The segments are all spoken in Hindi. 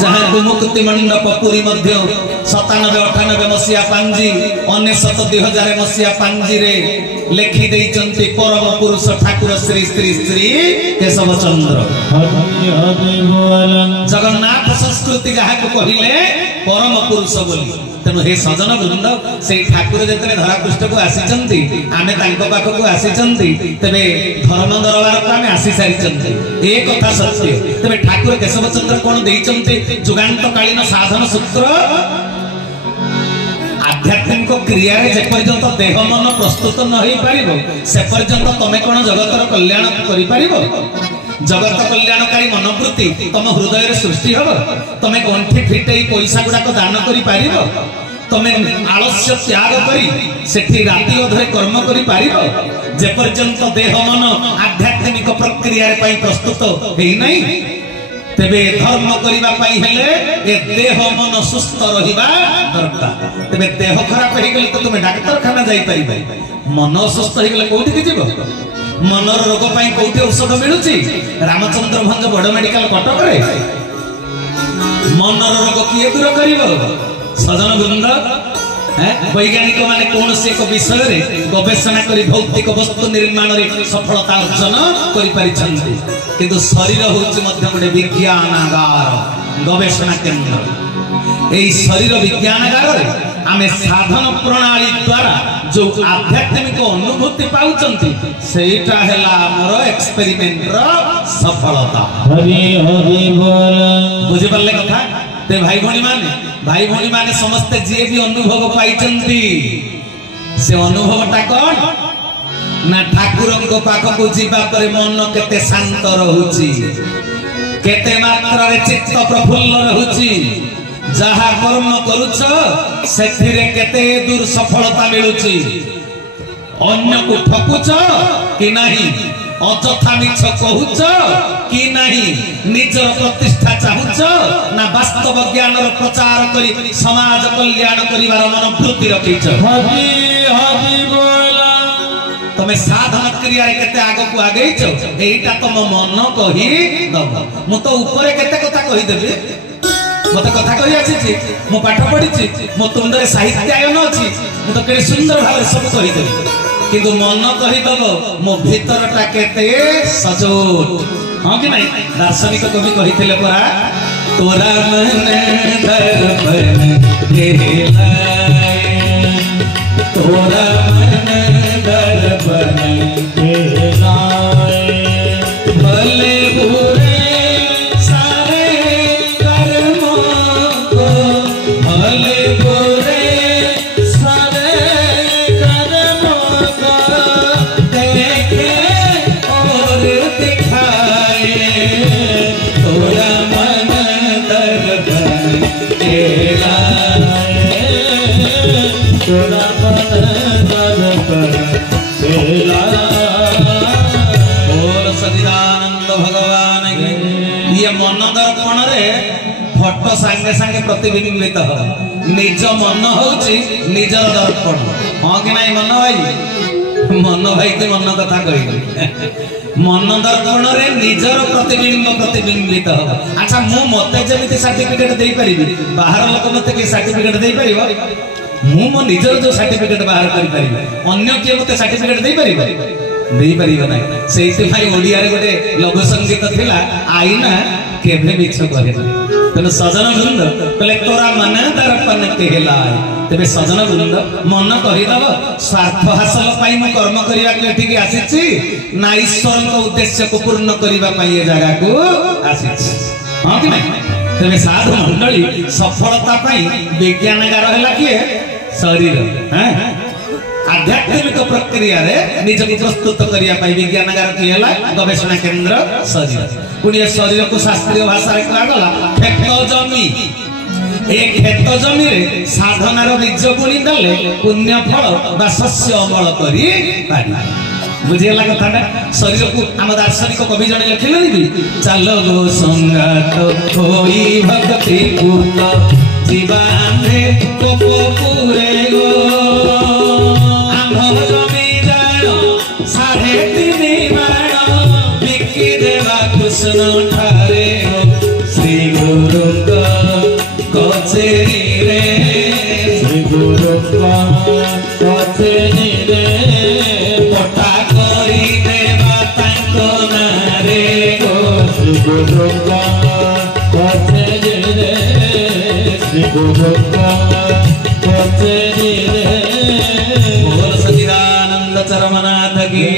जहाँ मुक्ति मंडप पुरी मध्य 97-98 मसीहा पांजी 99-2000 मसीहा पांजी रे लेखि देइचंती परम पुरुष ठाकुर श्री श्री श्री केशव चंद्र जगन्नाथ संस्कृति जहाँ को कहले परम पुरुष बोली। तेणु हे सजन वृंद से ठाकुर जिते धरापृष्ठ को आसी आमे पाखक आसी तेरे धर्म दरबार को आम आसी सारी ए कथा सत्य। तेरे ठाकुर केशव चंद्र कौन देइचंती जुगान्तकालीन साधन सूत्र आध्यात्मिक क्रिया जेपर्यंत देह मन प्रस्तुत न हो पार से पर्यंत तमें कौन जगतर कल्याण कर जगत कल्याणकारी मनोवृत्ति तुम हृदय सृष्टि हम तमें गंठी फिटे पैसा गुड़ाक दान कर तमें आलस्य त्याग करी सेठी राति अधरे कर्म करि पारिबो जेपर्यंत देह मन आध्यात्मिक प्रक्रिया प्रस्तुत है नहीं तेबे धर्म करिबा पई हेले ए देह मन सुस्थ रहिबा दरकार। तेबे देह खराब हो गले तो तुम डाक्टर खाना जाई परिबे मन सुस्थ हो गले कोठी के जीवो मनर रोग पाई कोठी औषध मिलुची रामचंद्र भंज बड़ मेडिकल कटक रे मनर रोग किए दूर करिवो सजन वृंद वैज्ञानिक माने कौन से एक विषय रे गवेषणा करी भौतिक वस्तु निर्माण रे सफलता अर्जन करि परिछन्ति किंतु शरीर होछि मध्य गोटे विज्ञानागार गवेषणा केंद्र। एई शरीर विज्ञानागार रे आमे साधन प्रणाली द्वारा जो आध्यात्मिक अनुभूति पाउचंती सेटा हैला हमर एक्सपेरिमेंट रो सफलता। हरि हरि बोल बुझि परले कथा ते भाई भौणी माने समस्त जे भी अनुभव पाइचंती से अनुभवटा कौन ना ठाकुरंको पाखको जीवा परे मन केते शांत रहुची केते मात्रा रे चित्त प्रफुल्ल रहुची जहा कर्म करूछ सेथिरे केते दूर सफलता मिलुची अन्य को ठकुछ कि नहीं अजथा मिछ कहूच कि नहीं निजर प्रतिष्ठा चाहूच ना वास्तव ज्ञान प्रचार करी समाज कल्याण करिवार मनोवृत्ति रखीच। तमे साधन क्रिया रे केते आगो को आगेइछ एटा तम मन कहि दब मु तो ऊपर केते कथा कहि देबे मते कथा कहि आछि मु पाठ पढिछि मो तुंडरे साहित्य आयन अछि मु तो केते सुंदर भाव सब कहि देबे किंतु मन कहि दब मो भीतरटा केते सजोट हां कि नहीं। दार्शनिक कवि कहिथिले परा तोरा मन दर्पण केलाए तोरा मन दर्पण केलाए भले बुरे सारे कर्मों को भले बुरे सारे कर्मों को देखे और दिखाए तोरा मन दर्पण केलाए तोरा सचिदानंद भगवान ये मन दर्पण रे फोटो सांगे सांगे प्रतिबिंबित हो निज मन होची निजर दर्पण हाँ कि नहीं मन भाई के मन कथा कही मन दर्पण रे निजर प्रतिबिंब प्रतिबिंबित हो। अच्छा मु मते जेमिति सर्टिफिकेट देई परिबी बाहर लोक मते के सर्टिफिकेट देई परिबो मु मो निजर जो सर्टिफिकेट बाहर करि परिबे अन्य के मते सर्टिफिकेट देई परिबो देई परिबो नै सेति भाई ओडिया रे गोटे लघु संगीत थिला आईना केभे मिछ कहे तने सजन वृंद कहले तोरा मन दर्पण केलाय तेबे सजन वृंद मन कहि दब स्वार्थ हासिल पाई मु कर्म करिया के ठीक आसीछि ना ईश्वर को उद्देश्य को पूर्ण करिबा पाई ए जगह को आसीछि हां कि नै। तेबे साधु मंडली सफलता पाई विज्ञानगार हैला किए शरीर हैं आध्यात्मिक प्रक्रिया रे निज को प्रस्तुत करिया पाई विज्ञानगार की हैला गवेषणा केंद्र शरीर पुणी शरीर को शास्त्रीय भाषा रे कहा गला खेत जमी एक खेत जमी रे साधनार बीज बुणी देले पुण्य फल बा शस्य अमल करी पारी बुझियला कथाटा शरीर को आम दार्शनिक कवि जने लिखिलेनी कि चलो गो संगात होई भक्ति पूत जीवाने कोप पुरे गो आम जमी कृष्ण ठारे श्री गुरु कचेरी रे श्री गुरु कचेरी रे पटा करी देवा तांको नारे गो श्री गुरु कचेरी रे श्री गुरु कचेरी रे बोल सचिदानंद चरमनाथ की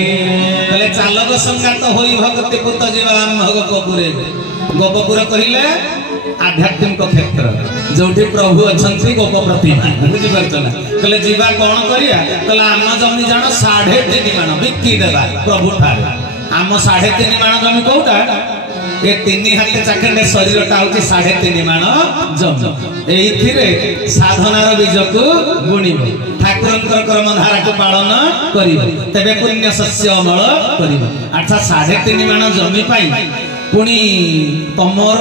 कले चालक संगात होई भक्ति पुत जीवान भग गोपुरे गोपपुर कहिले आध्यात्मिक क्षेत्र जोठी प्रभु अछंती गोप प्रतिमा बुझी परछला कले जीवा कोन करिया कले आम जमी जान 3.5 माण बिक्की देबा प्रभु ठार आम 3.5 माण जमी कोउटा ए 3 हाते चाखंडे शरीरटा होची 3.5 माण जमी एइथिरे साधनार बीजकु गुणिबो ठाकुरंकर कर्मधारा को पालन करिबो तबे पुण्य शस्य अमल करिबो अच्छा 3.5 माण जमी पाई पुणी तमर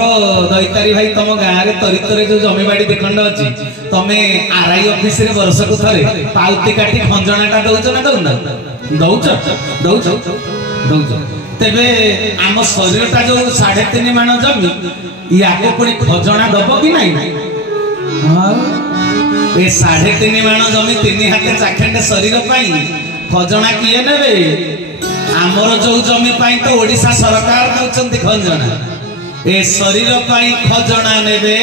दैतारी भाई तुम गाँव में तरितर जो जमीबाड़ी देखंड अच्छी तमे आरआई ऑफिस रे वर्ष को थरे पाउती काटी खंजणाटा दउछ ना दउना दउछ दउछ दउछ तेबे आम शरीरटा जो 3.5 माण जमी याको पुणी खंजणा दब कि नाही हां ए 3.5 माण जमी 3 हाथे चाखंडे शरीर पाई खंजणा किए नेबे आमर जो जमी पाई तो ओडिशा सरकार दउचंती खंजणा ए शरीर पाई खंजणा नेबे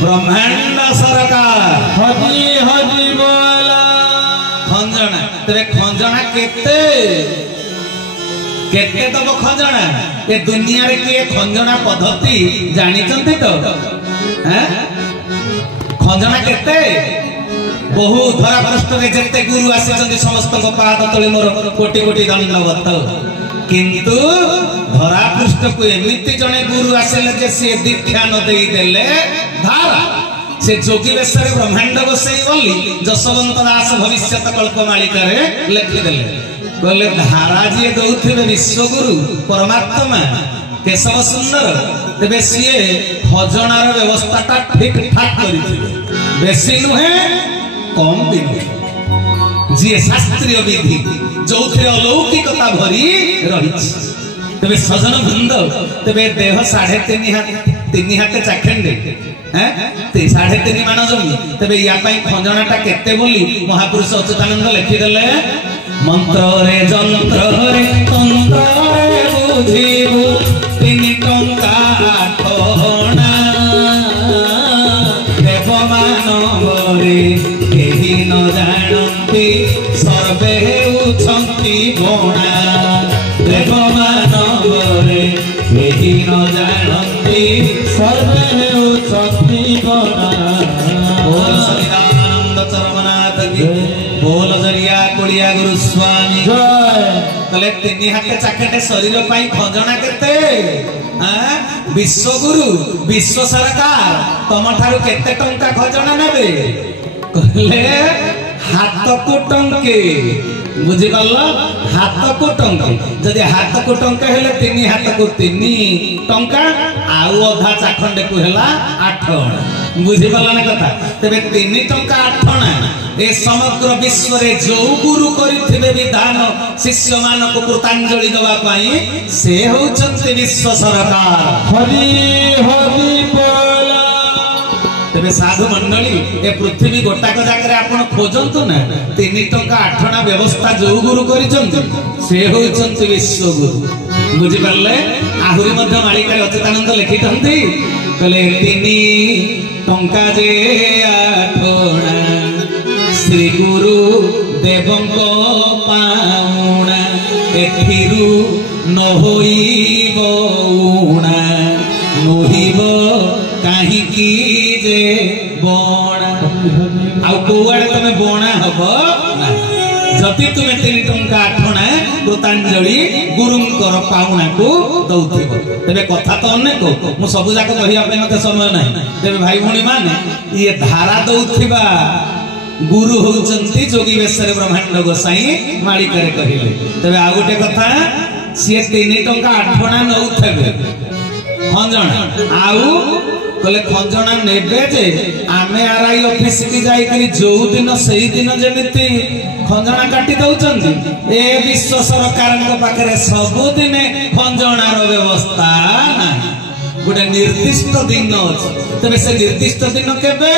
ब्रह्मांड सरकार हरि हरि बोला खंजणा तेरे खंजणा केते केते तब खंजणा ए दुनिया रे के खंजणा पद्धति जानि चंती तो हैं खंजणा केते बहु धरा पृष्ठ रे जते गुरु आसी समस्त पाद तले मोर कोटि कोटि दंडवत किंतु धरा पृष्ठ को एमिति जने गुरु आसेले जे से दीक्षा न देई देले धारा से जोगी बेसरे ब्रह्मांड गोसाई बोली जसवंत दास भविष्यत कल्प मालिका रे लिखि देले कहले धारा जे दउथिबे विश्वगुरु परमात्मा केशव सुंदर तेबे सिए खजनार व्यवस्थाटा ठीक ठाक करिथिबे बेसी नुहे कम दिन जी शास्त्रीय विधि जो अलौकिकता भरी रही तेरे सजन वृंद तेरे देह 3.5 हाथे चाखंडे 3.5 माण जमी तेरे या खंजणाटा केते बोली महापुरुष अच्युतानंद लिखिदेले मंत्र रे जंत्र रे तंत्र रे बुझिबु 3 टंका 8 अणा देव मानवरे केही न जानती सर्वे हेउछंती गणा देव मानवरे केही न जानती सर्वे हेउछंती गणा बोल सचिदानंद चरमनाथ की बोल जरिया कोलिया गुरु स्वामी जय कले 3 हाथे चाखटे शरीर पाई खंजणा केते विश्वगुरु विश्व सरकार तम ठारू केते टंका खंजणा नेबे कहले हाथ को टंके बुझी गल्ला हाथ को टंके जदि हाथ को टंका हेले 3 हाथ को 3 टंका आउ अधा चाखंडे को हेला 8 अणा बुझी गल्ला ना कथा तबे 3 टंका 8 अणा ए समग्र विश्व रे जो गुरु करिथिबे विधान शिष्य मान को कृतांजलि दवा पाई से होचंती विश्व सरकार हरि हरि बोला तेरे साधु मंडली ए पृथ्वी गोटाक जाकर आपण खोजंतु ना 3 टंका 8 अणा व्यवस्था जो गुरु करिसंती से होचंती विश्व गुरु बुझी परले आहुरी मध्य मालिका अच्युतानंद लिखितंती कले 3 टंका जे 8 अणा श्री गुरु देवंको पाउणा एथिरु न होइबो उणा मोहिबो काहे की जे बणा आउ कोआडे तमे बणा हबो ना जति तुमे 3 टंका 8 अणा कृतांजलि गुरुंकर पाउणा को दउथिबो तेबे कथा तो अनेक मु सब जाक कहिया पे मते समय नाही तेबे भाई भणी माने ये धारा दउथिबा गुरु होचंती जोगी बेसरे ब्रह्मांड गोसाई मालिका रे कहिले तबे आ गोटे कथा सी 3 टंका 8 अणा नउथबे खंजणा आउ कहले खंजणा नेबे जे आमे आरआई ऑफिस की जाई जो दिन सही दिन जेमिति खंजणा काटी दउचंदी ए विश्व सरकार पाखे सबुदिने खंजणार व्यवस्था ना गोटे निर्दिष्ट दिन अच्छे तेज से निर्दिष्ट दिन केबे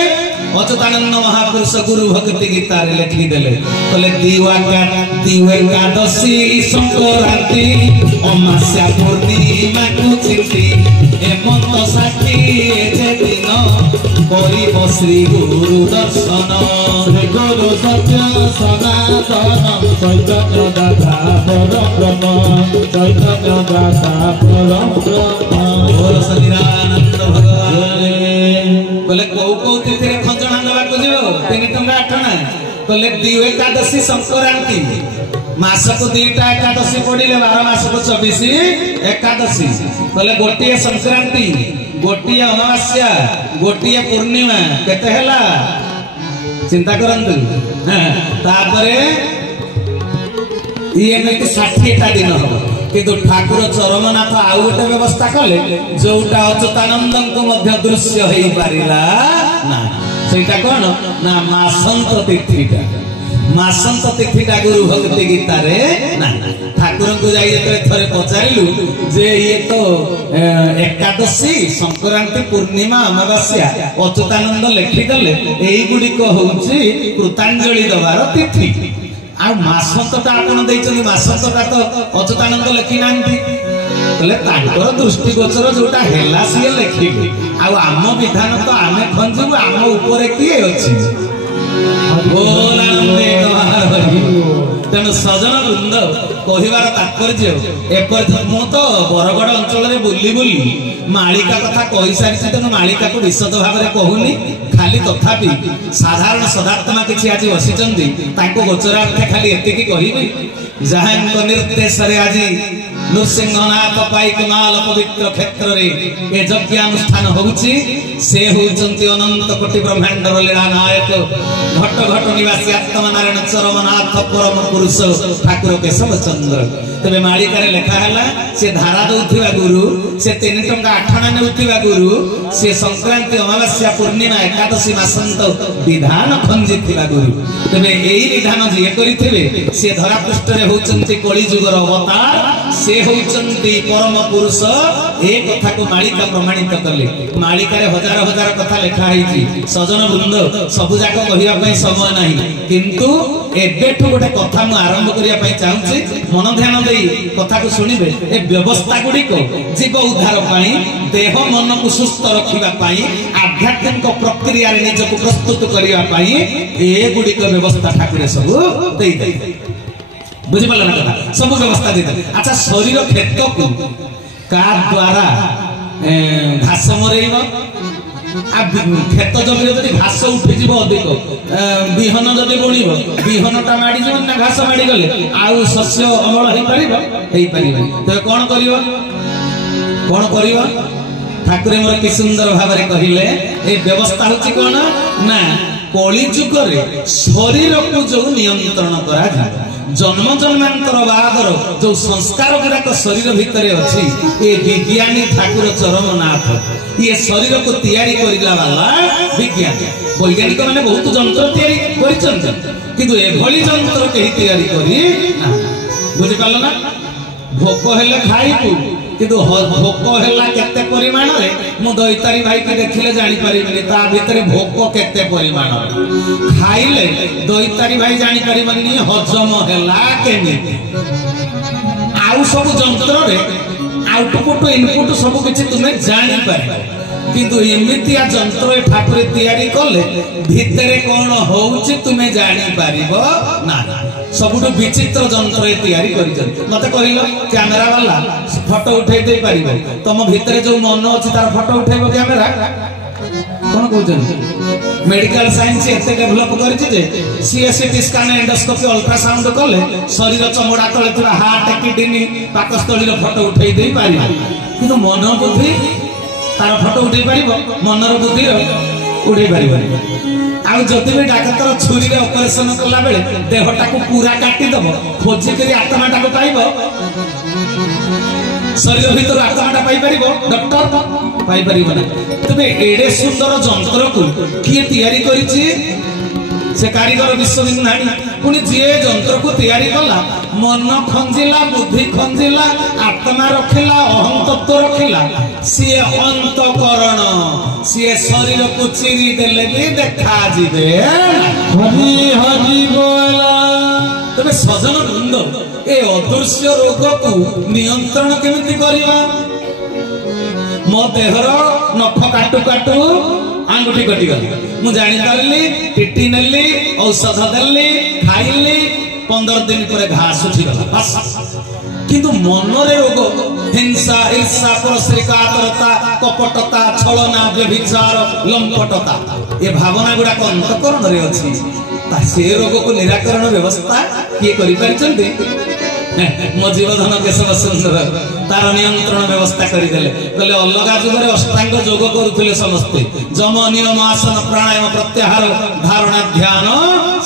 अच्युतानंद महापुरुष गुरु भक्ति गीता लिखिदेले कहले दिवाकादशी संक्रांति अमास्या पूर्णिमा को चिंती हेमंत साक्षी जे दिन करिब श्री गुरु दर्शन श्री गुरु सत्य सनातन चैतन्य दाता परब्रह्म चैतन्य दाता परब्रह्म बोल सच्चिदानंद भगवान बोले को तिथि खंजणा देवा को जीव 3 टंका 8 ना कहले दिवाकादशी संक्रांति मासको 2टा एकादशी पड़िले 12 मासको 24 एकादशी कहले गोटिए संक्रांति गोटिए अमावास्या गोटिए पूर्णिमा केते हला चिंता करंतु तापरे ये में 60टा दिन हो किंतु ठाकुर चरमनाथ आउ गोटे व्यवस्था कले जोटा अच्युतानंद को मध्य दृश्य हो पारिला ना सेटा कोन ना मासंत तिथिटा मासंत तिथिटा गुरु भक्ति गीता रे ना ठाकुर को जाई थरे पचारिलु जे ये तो एकादशी संक्रांति पूर्णिमा अमावास्या अच्युतानंद लिखि दले एई गुडी को होउची कृतांजलि दवार तिथि आ मासंतटा आपण देइछन मासंतटा तो अच्युतानंद लिखि नांती कहले तांकर दृष्टिगोचर जोटा हेला सिए लिखिबे आ आम विधान तो आमे खंजबु आम ऊपर किए अछि तेणु सजन वृंद कहबार तात्पर्य मु तो बरगड़ अंचल बुली बुली मालिका कथा कही सारी तेणु मालिका को विशद भाव में कहूनी खाली तथापि साधारण सदात्मा किसी आज बसी गोचरार्थे खाली एतिकी कहबी जहाँ निर्देश आज नृसिंहनाथ पाइकमाल पवित्र क्षेत्र रे ए यज्ञानुष्ठान होउची से होउचंती अनंत कोटि ब्रह्मांड लीला नायक घट घट निवासी आत्मनारायण चरमनाथ परम पुरुष ठाकुर केशव चंद्र तबे मालिका रे लेखा हला से धारा दउथिबा गुरु से 3 टंका 8 ना नेउथिबा गुरु से संक्रांति अमावास्या पूर्णिमा एकादशी मासंत विधान खंजिथिबा गुरु तबे एई विधान जे करिथिबे से धरा पृष्ठ रे होउचंती कली जुगर अवतार से होउचंती परम पुरुष ए कथा को मालिका प्रमाणित करले मालिका रे हजार हजार कथा लिखा है सजन वृंद सबु जाक कहिया पई समय नाही किंतु एबेठु गोटे कथा मु आरंभ करिया पई चाहूची मन ध्यान देई कथा को सुनिबे ए व्यवस्था गुडी को जीव उद्धार पई देह मन को सुस्थ रखिबा पई आध्यात्मिक प्रक्रिया रे निज को प्रस्तुत करिया पई ए गुडी को व्यवस्था ठाकुर सब देई दे बुझि पल्ला ना कथा सब व्यवस्था दे दे अच्छा शरीर खेत को का द्वारा घास मरेइबो आ खेत जमी जदि घास उठी जीव अधिक बिहन जदि बुणीब बिहनटा माड़ी जीव ना घास माड़ी गले आउ शस्य अमल हेई परिबो तबे कोन करिवो ठाकुर मोर कि सुंदर भाव रे कहिले ए व्यवस्था होची कोन ना कली जुग रे शरीर को जो नियंत्रण करा जाय जन्म जन्मांतर बादर जो संस्कार गुड़ाक शरीर भितर अच्छी ये विज्ञानी ठाकुर चरमनाथ ये शरीर को तैयारी करला वाला विज्ञान वैज्ञानिक मैंने बहुत जंत्र तैयारी किंतु एभली जंत्र कहीं तैयारी करी बुझी पाल ना भोक हेले खाइबू किंतु भोक हेला केते परिमाण रे मु दैतारी भाई के देखिले जानि परिबनी ता भितरे भोक केते परिमाण खाइले दैतारी भाई जानि परिबनी हजम हेला केनी आउ सब जंत्र रे आउटपुट इनपुट सब किछि तुमे जानि पारे किंतु एमितिया जंत्र ठाकुर तैयारी कले भितरे कोन होउछि तुमे जानि पारिबो ना सबुठु विचित्र जंत्र तैयारी करिछन मते कहिलो कैमरा वाला फोटो उठै दे पारिबो तम भितरे जो मन अछि तार फोटो उठैबो कैमरा कोन कहउछन मेडिकल साइंस एते डेवलप करिछि जे सीएसटी स्कैन एंडोस्कोपी अल्ट्रासाउंड कले शरीर चमड़ा तळे थरा हार्ट किडनी पाकस्थळीर फोटो उठै दे पारिबो किंतु मन बुद्धि तार फोटो उठै पारिबो मनर बुद्धि उठै पारिबो आउ जति भी डाक्तर छुरी रे ऑपरेशन कला बेले देहटा को पूरा काटी दबो खोजी करी आत्माटा को पाइबो शरीर भीतर आत्माटा पाई परिबो डॉक्टर पाई परिबो ना तबे एडे सुंदर यंत्र को किए तैयारी करिछि से कारीगर विश्वविद्यालय नाही पुनी जे यंत्र को तैयारी कला मन खंजिला बुद्धि खंजिला आत्मा रखिला अहम तत्व रखिला सी अंतकरण सी शरीर को चिरी देले भी देखा जिबे हरि हरि बोला तबे सजन वृंद ए अदृश्य रोग को नियंत्रण केमिति करिवा मो देहर नख काटू काटू आंगुठी कटि गली मु जानि पारली टिटी नेली औषध देली खाइली 15 दिन पर घास उठी गला बस किंतु मनरे रोग हिंसा ईर्षा परश्रिकातरता कपटता छलना व्यभिचार लंपटता ये भावना गुडा अंतकरण रे अछि ता से रोग को निराकरण व्यवस्था किए करि परिचंती मो जीवधन केशव सुंदर तार नियंत्रण व्यवस्था करदेले कहले अलगा जुगरे अष्टांग योग करुथिले समस्ते जम नियम आसन प्राणायाम प्रत्याहार धारणा ध्यान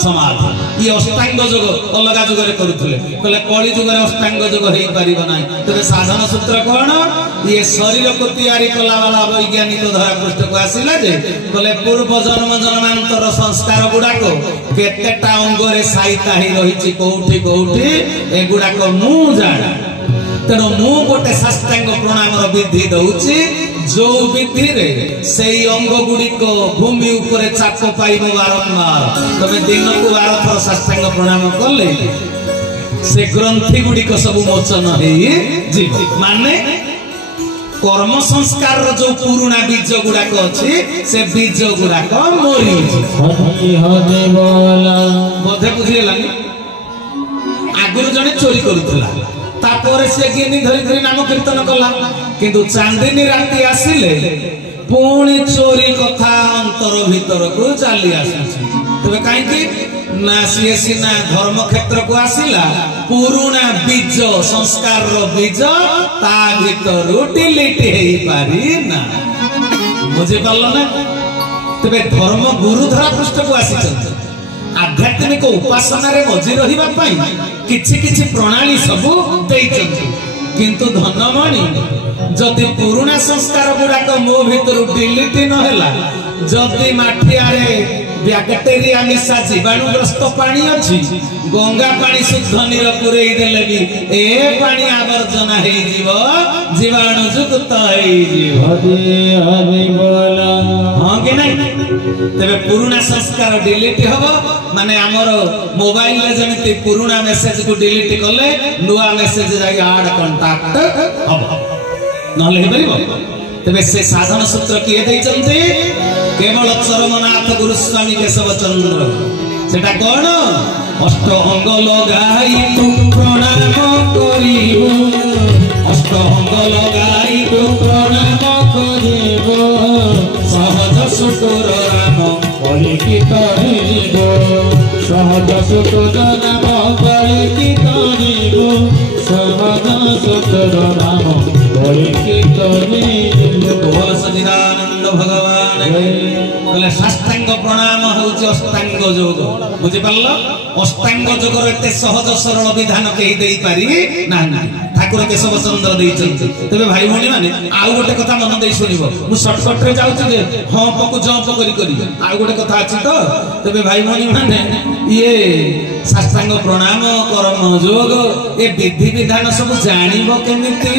समाधि ये अष्टांग योग अलगा जुगरे करुथिले कहले कली जुगरे अष्टांग योग हेई परिबो नाही तबे साधन सूत्र कोन ये शरीर को तैयारी कला वाला वैज्ञानिक धरा पृष्ठ को आसिला जे कहले पूर्व जन्म जन्मांतर संस्कार गुडा को केतेटा अंग रे साइता ही रहिछि कोउठी कोउठी ए गुडा को मु जाना तेणु मु गोटे साष्टांग प्रणाम विधि दउछि जो विधि रे सेई अंग गुडी को भूमि ऊपर चाप पाइबो बारंबार तमे दिन को 12 थर साष्टांग प्रणाम करले से ग्रंथि गुडी को सब मोचन हेई जीव माने कर्म संस्कार रो जो पुराना बीज गुडा को अछि से बीज गुडा को मोरी हरि हरि बोला बोधे बुझिला आगुर जने चोरी करुथला तापर से गिनी धरी धरी नाम कीर्तन कला किंतु चांदिनी राती आसिले पुणी चोरी कथा अंतर भीतर को चली आसी तबे काई कि ना सी सिना धर्म क्षेत्र को आसिला पुराना बीज संस्कार रो बीज ता भीतर डिलीट हेई पारी ना बुझे पालो ना तबे धर्म गुरु धरा पृष्ठ को आसी आध्यात्मिक उपासना रे मजी रहिबा पई किछि किछि प्रणाली सब देइछन्ति किंतु धनमणि जदि पुराना संस्कार गुडा मो भीतर डिलीट न होला जदि माठिया रे बैक्टेरिया मिसा जीवाणुग्रस्त पानी अछि गंगा पानी शुद्ध नीर पुरई देले भी ए पानी आवर्जना हे जीव जीवाणु युक्त हे जीव हरि हरि बोला हां कि नहीं तबे पुराना संस्कार डिलीट हबो माने हमर मोबाइल ले जमिति पुराना मेसेज को डिलीट करले नुवा मेसेज जाई ऐड कांटेक्ट हबो नले हे परिबो तबे से साधन सूत्र किए देइ चलते केवल चरमनाथ गुरुस्वामी केशव चंद्र सेटा कोन अष्ट अंग लगाई तू प्रणाम करिबो अष्ट अंग लगाई तू प्रणाम करिबो सहज सुतुर राम करि की करिबो सहज सुतुर नाम करि की करिबो सहज सुतुर नाम करि की करिबो बोल सच्चिदानंद भगवान कहले साष्टांग प्रणाम होउची अष्टांग योग बुझि पारलो अष्टांग योग एते सहज सरल विधान केही देई पारि ना ठाकुर केशव चंद्र देइचंती तबे भाई भणी माने आउ गोटे कथा मन देई सुनिबो मु शॉर्टकट रे जाउची जे हां पकु जंप करी करी आउ गोटे कथा अछि तो तबे भाई भणी माने ये साष्टांग प्रणाम कर्म योग ए विधि विधान सब जानिबो केमिति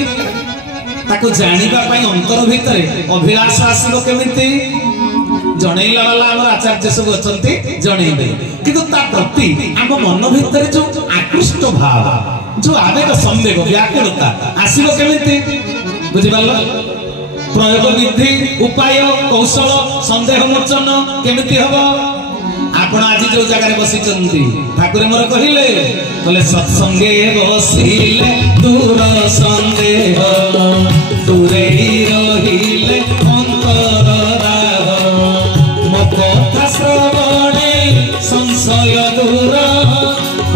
ताको जानिबा पई अंतर भितरे अभिलाष आसीबो केमिति जणैला वाला हमर आचार्य सब अछंती जणैबे किंतु ता प्रति हम मन भितरे जो आकृष्ट भाव जो आवेग संवेग व्याकुलता आसीबो केमिति बुझि पारलो प्रयोग विधि उपाय कौशल संदेह मोचन केमिति हबो आपण आज जो जगह रे बसी चंती ठाकुर मोर कहिले बोले सत्संगे बसिले दूर संदेह दूरे रहिले अंतर राह मो कथा श्रवणे संशय दूर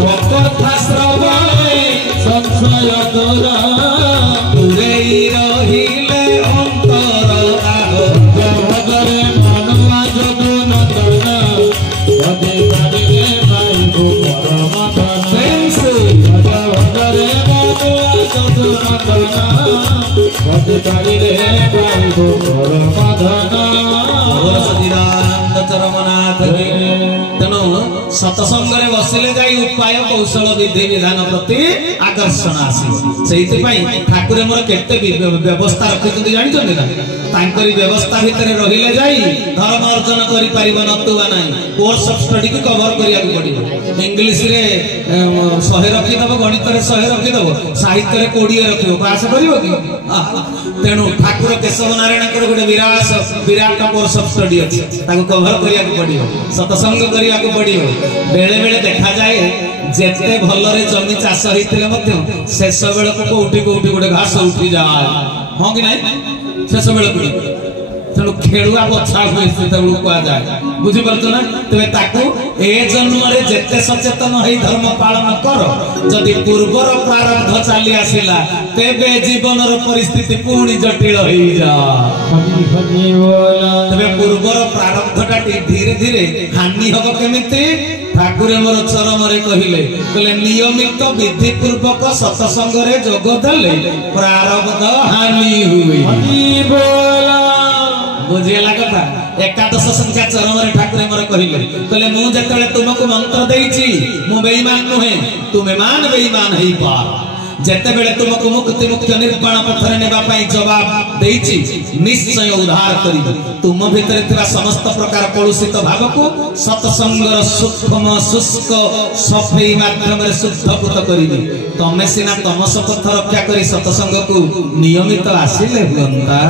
मो कथा श्रवणे संशय दूर दूरे रहिले अंतर राह भगरे मनवा जगु नंदना अदे बारे भाई को परम प्रेम से भगरे मनवा जगु मदना भज तारिले प्रभु तोर मदना सचिदानंद चरमनाथ तेणु सतसंग बसिले जाई उपाय कौशल विधि विधान प्रति आकर्षण आसी से ठाकुर मोर केते व्यवस्था रखिछन्ति जानिछन्ति ना तांकरी व्यवस्था भितर रहिले जाई धर्म अर्जन करि परिबो नतुवा नै कोर्स ऑफ स्टडी की कवर करिया पड़िबो इंग्लिश रे 100 रखि दबो गणित रे 100 रखि दबो साहित्य रे 20 रखिबो पास करिवो कि तेणु ठाकुर केशव नारायण गोटे विराट कोर्स ऑफ स्टडी अछि ताको कवर करिया पड़िबो सत्संग करिया पड़िबो बेले बेले देखा जाए जेते भलरे जमी चाष होइतिले मध्य शेष बेले को कोठी गोटे घास उठी जाए हां कि नहीं शेष बेले को तेणु खेलुआ बछा हुए से कहा जाए बुझी पारछो ना तबे ताकू ए जन्म रे जेते सचेतन होई धर्म पालन कर जदि पूर्वर प्रारब्ध चली आसिला तेबे जीवनर परिस्थिति पूर्ण जटिल होई जा तबे पूर्वर प्रारब्धटा धीरे धीरे हानि हबो केमिति ठाकुर मोर चरम रे कहिले नियमित विधि पूर्वक सत्संग रे जोग देले प्रारब्ध हानि हुए बुझिला कथा एकादश संख्या चरम रे ठाकुर मोर कहिले मु जतले तुमको मंत्र देइछि मु बेईमान नुहे तुमे मान बेईमान हेई पार जेते बेले तुमको मुक्ति मुक्त निर्वाण पथरे नेबा पई जवाब देइछि निश्चय उद्धार करिबो तुम भितर थिबा समस्त प्रकार कलुषित भाव को सत्संगर सूक्ष्म शुष्क सफेई माध्यम रे शुद्धपुत करिबो तमे सिना तमस पथ रक्षा करी सत्संग को नियमित आसिले हुंता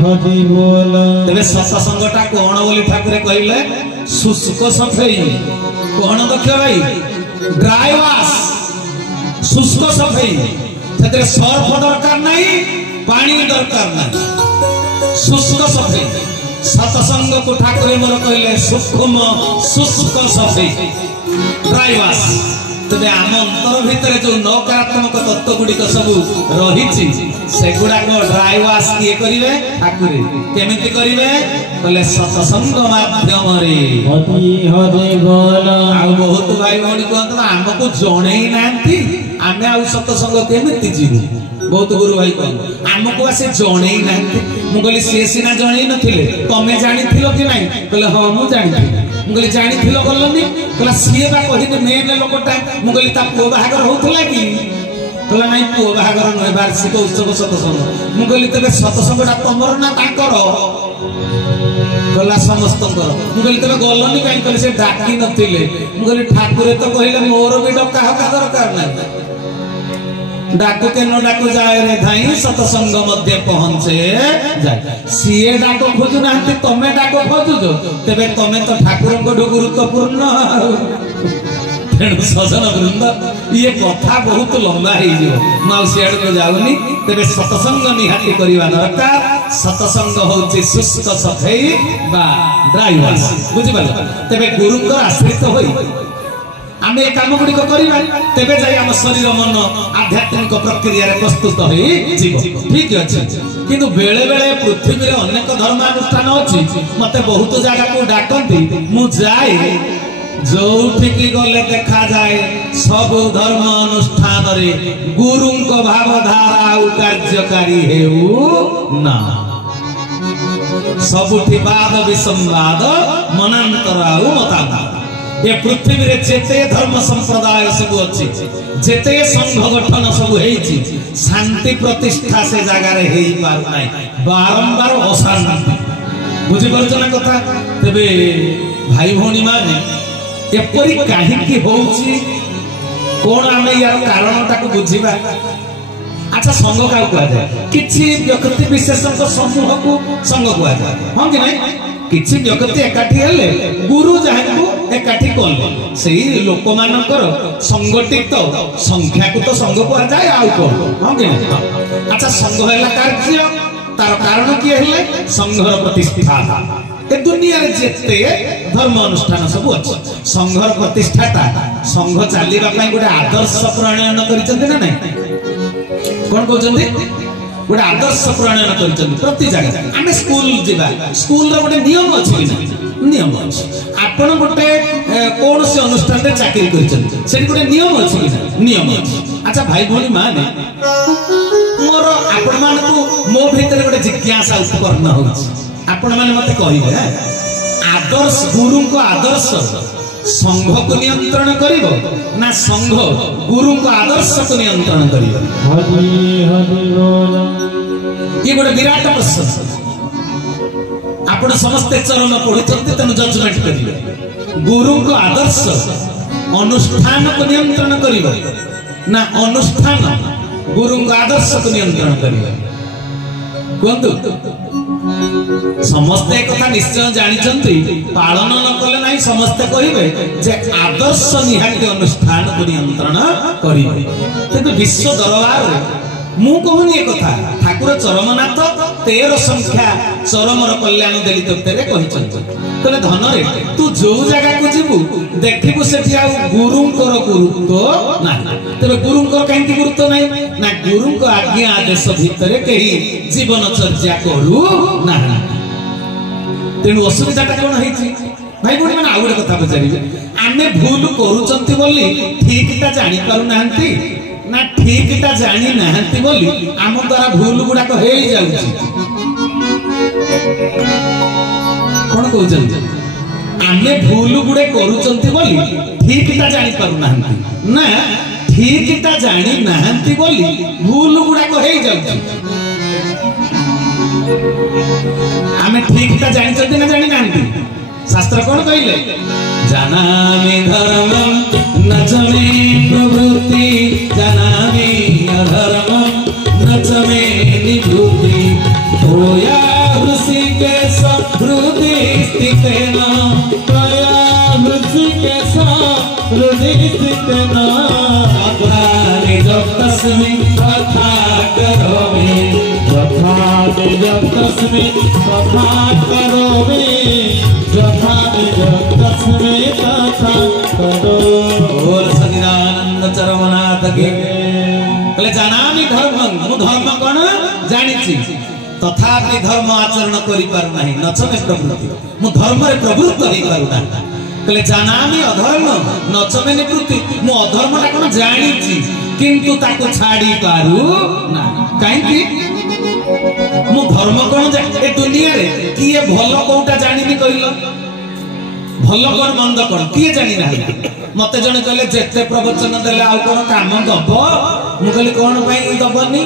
हरि बोला तबे सत्संगटा कोन बोली ठाकुर कहिले शुष्क सफेई कोन देखियो भाई ड्राई वॉश शुष्क सफेई से सर्फ दरकार नहीं पानी दरकार नहीं शुष्क सफेई सत्संग को ठाकुर मोर कहले सूक्ष्म शुष्क सफेई ड्राई वॉश तबे आम अंतर भितर जो नकारात्मक तत्व गुड़िक सब रही सेगुड़ा ड्राई वॉश किए करिवे ठाकुर केमिति करिवे कहले सत्संग माध्यम रे बहुत भाई भौणी कहते आमको जणै नांती आमे आउ सत्संग केमिति जीवु बहुत गुरु भाई कहते आमको आसे जणै नांती मु कहली से सिना जणै नथिले तमे जानिथिलो कि नाही कहले हां मु जानिथि मु कहली जानिथिलो गलनी कहला सिए बा कहिने मेन लोकटा मु कहली ता पुओ बाहागर होतला कि कहला नाही पुओ बाहागर नय वार्षिक उत्सव सत्संग मु कहली तबे सत्संगटा तमर ना ताकर गला समस्तंकर मु कहली तबे गलनी काई कहली से डाकी नथिले मु कहली ठाकुर तो कहिले मोर भी डका हका दरकार नाही डाको के न डाको जाए रे धाई सत्संग मध्य पहुंचे जाए सीए डाको खोजु नांती तमे डाको खोजुजो तबे तमे तो ठाकुर को गुरुत्वपूर्ण तेणु सजन वृंद ये कथा बहुत लंबा हो माउसी आड़ को जाऊनी तेरे सत्संग निहाती करवा दरकार सत्संग होची शुष्क सफेई बा ड्राई वॉश बुझि पाल तेरे गुरु को आश्रित होई आमे काम गुडी को करबा तेबे जाई हम शरीर मन आध्यात्मिक प्रक्रिया रे प्रस्तुत होई जीव ठीक अछि किंतु बेले बेले पृथ्वी रे अनेक धर्मानुष्ठान अछि मते बहुत जगह को डाकंती मु जाई जोठिकी गले देखा जाए सब धर्म अनुष्ठान रे गुरु को भावधारा कार्यकारी हेउ ना सबुठी वाद विसंवाद मनांतर आउ मतांतर ये पृथ्वी रे जेते धर्म संप्रदाय सब अछि जेते संघ गठन सब हेछि शांति प्रतिष्ठा से जगह रे हेइ पार नाही बारंबार अशांति बुझि परछना कथा तबे भाई भौणी माने एपरी काहिकी होउची कोन आमे यार कारणटा को बुझिबा अच्छा संघ का कहा जाए किछि व्यक्ति विशेषक समूह को संघ कहा जाए हां कि नहीं किछि व्यक्ति एकाठी हेले गुरु जाहको एकाठी करले सेही लोक मानकर संगठित संख्या को तो संघ कहा जाए आउ को हां कि नहीं अच्छा संघ हैला कार्य तार कारण की हेले संघर प्रतिष्ठा ए दुनिया रे जेते धर्म अनुष्ठान सब अछि संघर प्रतिष्ठाता संघ चालीबा पई गोटे आदर्श प्रणयन करिसथि ना नहीं कोन कहउछन्ती गोटे आदर्श प्रणयन करिसथि प्रति जगह आमे स्कूल जिबा स्कूल रो गोटे नियम अछि कि नहीं नियम अछि आपण गोटे कोन से अनुष्ठान रे चाकरी करिसथि सेठी गोटे नियम अछि कि नहीं नियम अछि अच्छा अच्छा भाई भौणी माने मोर आपण मानकु मो भीतर गोटे जिज्ञासा उत्पन्न होछि आपण माने मते कहिबे आदर्श गुरु को आदर्श संघ को नियंत्रण करिवो ना संघ गुरु को आदर्श को नियंत्रण करिवो हरि हरि बोल ये गोटे विराट प्रश्न आपण समस्ते चरण पढ़ुचंती तेनु जजमेंट करिवे गुरु को आदर्श अनुष्ठान को नियंत्रण करिवे ना अनुष्ठान गुरु को आदर्श को नियंत्रण करिवे कोंतु समस्ते कथा निश्चय जानिचंती पालन न कले नाही समस्ते कहिबे जे आदर्श निहाती अनुष्ठान को नियंत्रण करिवे किंतु विश्व दरबार मु कहूनी एक कथा ठाकुर चरमनाथ 13 संख्या चरमर कल्याण देली तत्ते कहले धन रे तू जो जगह को जीवु देखिबु सेठी आ गुरुंकर गुरुत्व ना तबे गुरुंकर कांति गुरुत्व नाही ना गुरुंक आज्ञा आदेश भितरे केही जीवन चर्चा करू ना तेनु असुविधाटा कोन हेछि भाई बोली माने आ गोटे कथा पचारिबे आमे भूल करूचंती बोली ठीकटा जानि पारु नाहंती ना ठीकटा जानी नाहंती बोली आम द्वारा भूल गुड़ाक हो जाउछि कोन कहउछन आमे भूल गुड़े करूचंती बोली ठीकटा जानी पारु नाहंती ना ठीकटा जानी नाहंती बोली भूल गुड़ाक हो जाउछि आमे ठीकटा जानिचंती ना जानी नाहंती शास्त्र कोन कहिले जानामि धर्म न जमे प्रवृत्ति जानामि अधर्म न जमे निवृत्ति होया ऋषिकेश हृदि स्थितेन होया ऋषिकेश हृदि स्थितेन तथा निजप्तस्मि तथा करोमि तथा निजप्तस्मि तथा करोमि तथा निजप्तस्मि तथा करो बोल सच्चिदानंद चरमनाथ के कहले जानामि धर्म मु धर्म कोन जानिछि तथापि धर्म आचरण करि पार नाही नचमे प्रवृत्ति मु धर्म रे प्रवृत्त होई पारु ना कहले जानामि अधर्म नचमे निवृत्ति मु अधर्म ता कोन जानिछि किंतु ताको छाडी पारु ना काई कि मु धर्म कोन ए दुनिया रे किए भलो कोटा जानिनि कहिलो भलो कोन मंद कोन किए जानि ना मते जने कहले जेते प्रवचन देले आ कोन काम दबो मु कहले कोन पई दबनी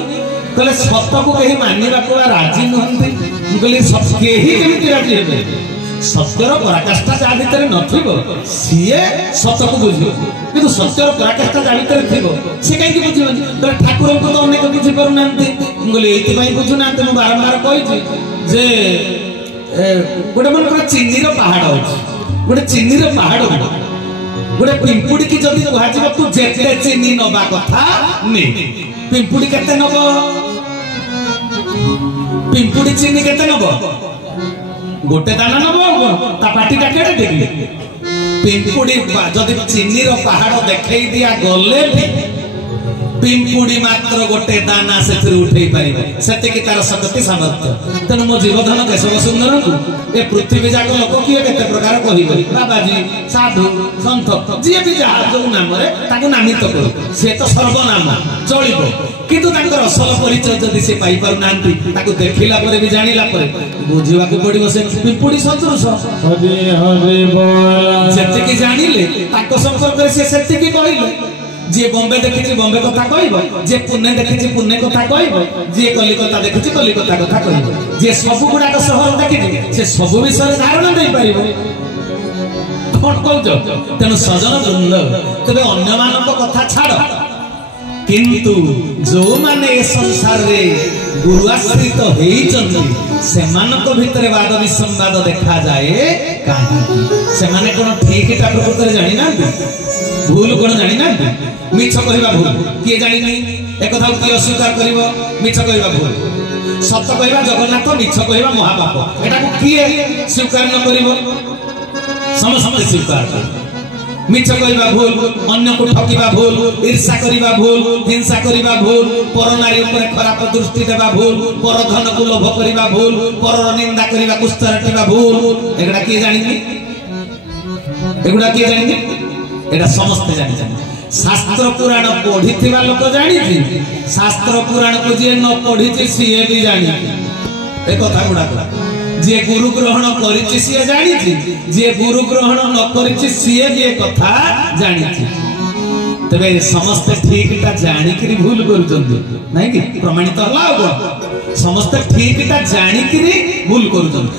कहले सत्य को कहीं मानिबा को राजी नहंती मु कहले सब केही केमिति राजी हेबे सत्यर पराकाष्ठा जा भितर नथिबो सिए सत्य को बुझियो किंतु सत्यर पराकाष्ठा जा भितर थिबो से काई कि बुझिबनी तो ठाकुर को तो अनेक बुझि करू नांती मु कहले एति पई बुझु नांती मु बारंबार कहिछि जे गोटे मन को चिन्नी रो पहाड़ अछि गोटे चिन्नी रो पहाड़ गोटे पिंपुड़ी की जदि कुहाଯିବ तू जेते चिन्नी नबा कथा ने पिंपुड़ी केते नबो पिंपुड़ी चिन्नी केते नबो गोटे दाना नबो ता पाटीटा केडे देबी पिंपुड़ी जदि चिन्नी रो पहाड़ देखै दिया गले भी पिंपुड़ी मात्र गोटे दाना से उठे पारे से तार शक्ति सामर्थ्य तेणु मो जीवधन केशव सुंदर को ए पृथ्वी जाक लोक किए केते प्रकार कहिबे बाबाजी साधु संत जी भी जा जो नाम रे ताको नामित करू से तो सर्वनाम चलिबो किंतु ताकर असल परिचय जदि से पाई पारु नांती ताको देखिला परे भी जानिला परे बुझिवा को पड़िबो से पिंपुड़ी सदृश हरि हरि बोल जेते की जानिले ताको संपर्क से सेते की कहिलो जे बॉम्बे देखिछि बॉम्बे कथा कहइबो जे पुणे देखिछि पुणे कथा कहइबो जे कलिकता देखिछि कलिकता कथा कहइबो जे सब गुडा का शहर देखिछि से सब विषय धारणा दे पारिबो कोन कहजो तेनु सजन वृंद तबे अन्य मानक कथा छाड़ किंतु जो माने ए संसार रे गुरु आश्रित हेइचंती से मानक भितरे वाद विसंवाद देखा जाए काहे से माने कोन ठीकटा प्रकृति रे जानि नांती भूल कोन जानि नांती मिछ कहबा भूल किए जानि नै एक कथा किए अस्वीकार करिवो मिछ कहबा भूल सत्य कहबा जगन्नाथ मिछ कहबा महापाप एटा को किए स्वीकार न करिवो समस्त स्वीकार कर मिछ कहबा भूल अन्य को ठकिबा भूल ईर्ष्या करिबा भूल हिंसा करिबा भूल पर नारी ऊपर खराब दृष्टि देबा भूल पर धन को लोभ करिबा भूल पर निंदा करिबा कुस्ता रटिबा भूल एगडा किए जानि नै एगडा किए जानि नै एटा समस्त जानि जानि शास्त्र पुराण पढ़ी लोक जानी शास्त्र पुराण को जी न पढ़ी सी भी जानी कथा गुड़ाक जी गुरु ग्रहण करी सी जानी जी गुरु ग्रहण न करी सी भी एक कथा जानी तेरे समस्ते ठीक टा जानिक भूल कर प्रमाणित समस्ते ठीक टा जानिक भूल कर।